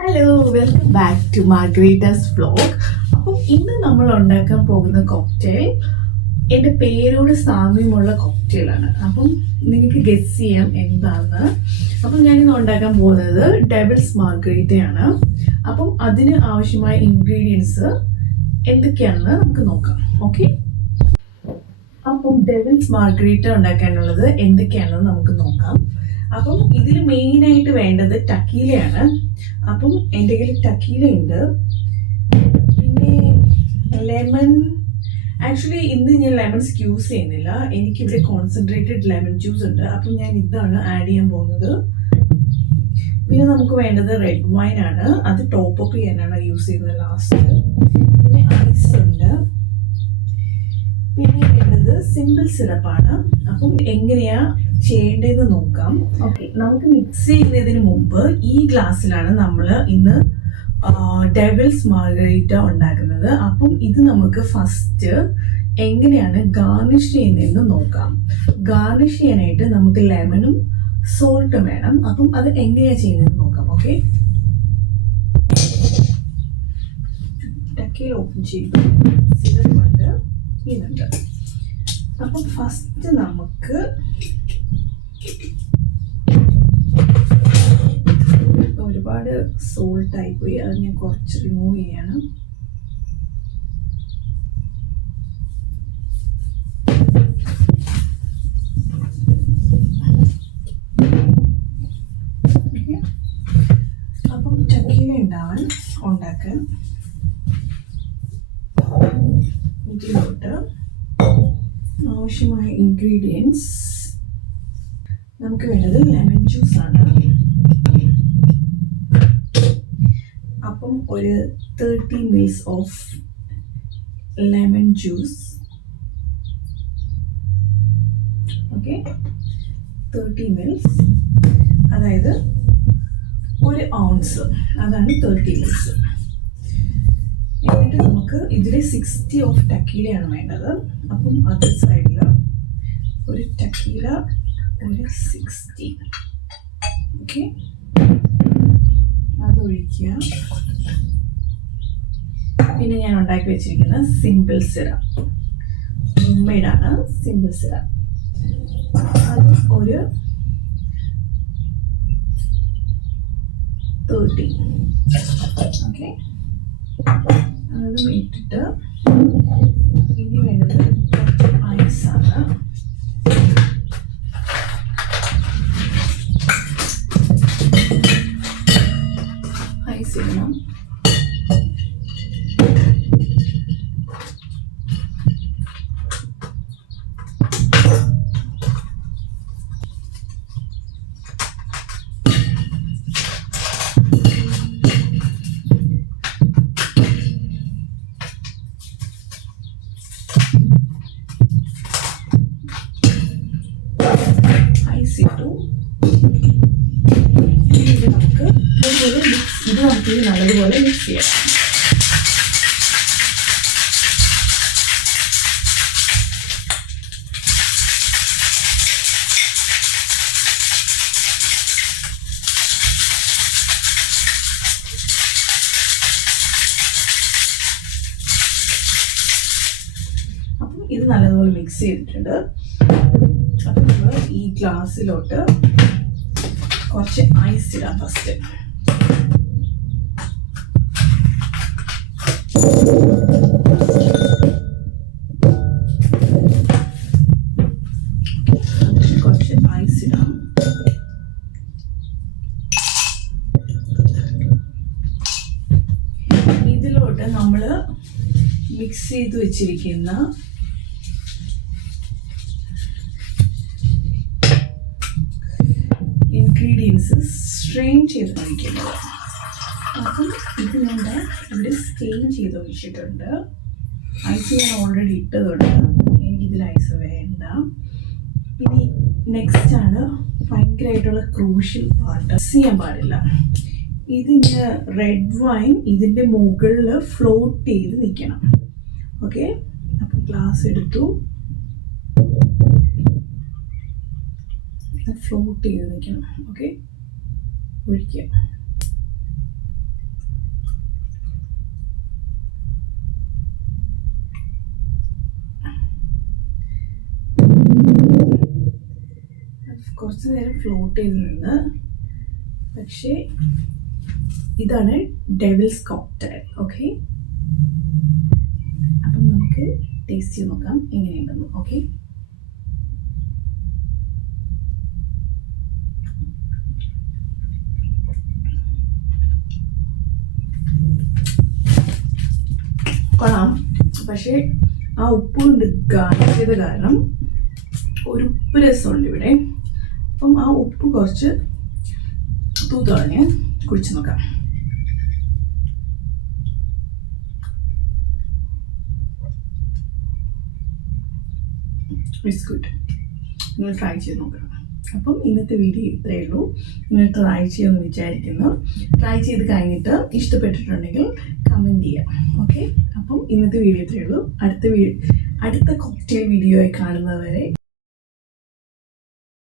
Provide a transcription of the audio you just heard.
Hello, welcome back to Margarita's vlog. അപ്പം ഇന്ന് നമ്മൾ ഉണ്ടാക്കാൻ പോകുന്ന കോക്ടെയിൽ എൻ്റെ പേരോട് സാമ്യമുള്ള കോക്ടെയിലാണ്. അപ്പം നിങ്ങൾക്ക് ഗസ് ചെയ്യാം എന്താന്ന്. അപ്പം ഞാനിന്ന് ഉണ്ടാക്കാൻ പോകുന്നത് ഡെവിൾസ് മാർഗരീറ്റയാണ്. അപ്പം അതിന് ആവശ്യമായ ഇൻഗ്രീഡിയൻസ് എന്തൊക്കെയാണെന്ന് നമുക്ക് നോക്കാം. ഓക്കെ, അപ്പം ഡെവിൾസ് മാർഗരീറ്റ ഉണ്ടാക്കാനുള്ളത് എന്തൊക്കെയാണെന്ന് നമുക്ക് നോക്കാം. അപ്പം ഇതിൽ മെയിനായിട്ട് വേണ്ടത് ടക്കീലയാണ്. അപ്പം എൻ്റെ കയ്യിൽ ടക്കീല ഉണ്ട്. പിന്നെ ലെമൺ. ആക്ച്വലി ഇന്ന് ഞാൻ ലെമൺസ് യൂസ് ചെയ്യുന്നില്ല, എനിക്കിവിടെ കോൺസെൻട്രേറ്റഡ് ലെമൺ ജ്യൂസ് ഉണ്ട്. അപ്പം ഞാൻ ഇതാണ് ആഡ് ചെയ്യാൻ പോകുന്നത്. പിന്നെ നമുക്ക് വേണ്ടത് റെഡ് വൈൻ ആണ്, അത് ടോപ്പ് അപ്പ് ചെയ്യാനാണ് യൂസ് ചെയ്യുന്നത് ലാസ്റ്റ്. പിന്നെ ഐസ് ഉണ്ട്. പിന്നെ വേണ്ടത് സിമ്പിൾ സിറപ്പാണ്. അപ്പം എങ്ങനെയാ ചെയ്യേണ്ടതെന്ന് നോക്കാം. ഓക്കെ, നമുക്ക് മിക്സ് ചെയ്യുന്നതിന് മുമ്പ് ഈ ഗ്ലാസ്സിലാണ് നമ്മൾ ഇന്ന് ഡെവിൾസ് മാർഗരീറ്റ ഉണ്ടാക്കുന്നത്. അപ്പം ഇത് നമുക്ക് ഫസ്റ്റ് എങ്ങനെയാണ് ഗാർണിഷ് ചെയ്യുന്നതെന്ന് നോക്കാം. ഗാർണിഷ് ചെയ്യാനായിട്ട് നമുക്ക് ലെമണും സോൾട്ടും വേണം. അപ്പം അത് എങ്ങനെയാ ചെയ്യുന്നതെന്ന് നോക്കാം. ഓക്കെ, ടക്കീൽ ഓപ്പൺ ചെയ്തു, സിറപ്പ് ഉണ്ട്, ഇതുണ്ട്. അപ്പം ഫസ്റ്റ് നമുക്ക് ഒരുപാട് സോൾട്ട് ആയിപ്പോയി, അത് ഞാൻ കുറച്ച് റിമൂവ് ചെയ്യണം. അപ്പം ടക്കീല ഉണ്ടാക്കാൻ ഇതിലോട്ട് ആവശ്യമായ ഇൻഗ്രീഡിയൻസ് നമുക്ക് വേണ്ടത് ലെമൺ ജ്യൂസ് ആണ്. അപ്പം ഒരു 30 ml of lemon juice. Okay, 30 ml, അതായത് 1 ounce, അതാണ് 30 ml. എന്നിട്ട് നമുക്ക് ഇതിൽ 60 ഓഫ് ടക്കീലയാണ് വേണ്ടത്. അപ്പം അതർ സൈഡിൽ ഒരു ടക്കീല, ഒരു 60. ഓക്കെ, അതൊഴിക്കുക. പിന്നെ ഞാൻ ഉണ്ടാക്കി വെച്ചിരിക്കുന്ന സിമ്പിൾ സിറപ്പ്, ഹോംമെയ്ഡാണ് സിമ്പിൾ സിറപ്പ്. അത് ഒരു 30. ഓക്കെ, അതും ഇട്ടിട്ട് ഇനി വേണ്ടത് ഐസാണ്. ഐസ് ഇടണം. ഇത് നമുക്ക് നല്ലതുപോലെ മിക്സ് ചെയ്യാം. അപ്പം ഇത് നല്ലതുപോലെ മിക്സ് ചെയ്തിട്ടുണ്ട്. അപ്പം നമ്മൾ ഈ ഗ്ലാസ്സിലോട്ട് കുറച്ച് ഐസ് ഇടാം ഫസ്റ്റ്. കുറച്ച് ഐസ് ഇടാം. ഇതിലോട്ട് നമ്മൾ മിക്സ് ചെയ്ത് വെച്ചിരിക്കുന്ന ഇൻഗ്രീഡിയൻസ് സ്ട്രെയിൻ ചെയ്ത് കഴിക്കുന്നത്. അപ്പം ഇത് ഞാൻ ഇവിടെ സ്ട്രെയിൻ ചെയ്ത് ഒഴിച്ചിട്ടുണ്ട്. ഐസ് ഞാൻ ഓൾറെഡി ഇട്ടതുകൊണ്ട് എനിക്കിതിൽ ഐസ് വേണ്ട. ഇനി നെക്സ്റ്റ് ആണ് ഭയങ്കരമായിട്ടുള്ള ക്രൂഷ്യൽ പാർട്ട്, മിക്സ് ചെയ്യാൻ പാടില്ല. ഇതിങ്ങനെ റെഡ് വൈൻ ഇതിൻ്റെ മുകളിൽ ഫ്ലോട്ട് ചെയ്ത് നിൽക്കണം. ഓക്കെ, അപ്പം ഗ്ലാസ് എടുത്തു, ഫ്ലോട്ട് ചെയ്ത് നിൽക്കണം. ഓക്കെ, ഒഴിക്കുക. കുറച്ച് നേരം ഫ്ലോട്ട് ചെയ്ത് നിന്ന്. പക്ഷേ ഇതാണ് ഡെവിൾസ് കോക്ടെയിൽ. ഓക്കെ, അപ്പം നമുക്ക് ടേസ്റ്റ് ചെയ്ത് നോക്കാം എങ്ങനെയുണ്ടെന്ന്. ഓക്കെ, കൊള്ളാം. പക്ഷേ ആ ഉപ്പ് കൊണ്ട് ഗാർണിഷ് ചെയ്ത കാരണം ഒരു ഉപ്പ് രസമുണ്ട് ഇവിടെ. അപ്പം ആ ഉപ്പ് കുറച്ച് തൂത്ത് കളഞ്ഞ് കുടിച്ച് നോക്കാം. It's good. നിങ്ങൾ ട്രൈ ചെയ്ത് നോക്കണം. അപ്പം ഇന്നത്തെ വീഡിയോ ഇത്രയേ ഉള്ളൂ. നിങ്ങൾ ട്രൈ ചെയ്യുമെന്ന് വിചാരിക്കുന്നു. ട്രൈ ചെയ്ത് കഴിഞ്ഞിട്ട് ഇഷ്ടപ്പെട്ടിട്ടുണ്ടെങ്കിൽ കമൻറ്റ് ചെയ്യാം. ഓക്കെ, അപ്പം ഇന്നത്തെ വീഡിയോ ഇത്രയേ ഉള്ളൂ. അടുത്ത കോക്ടെയിൽ വീഡിയോ ആയി കാണുന്നവരെ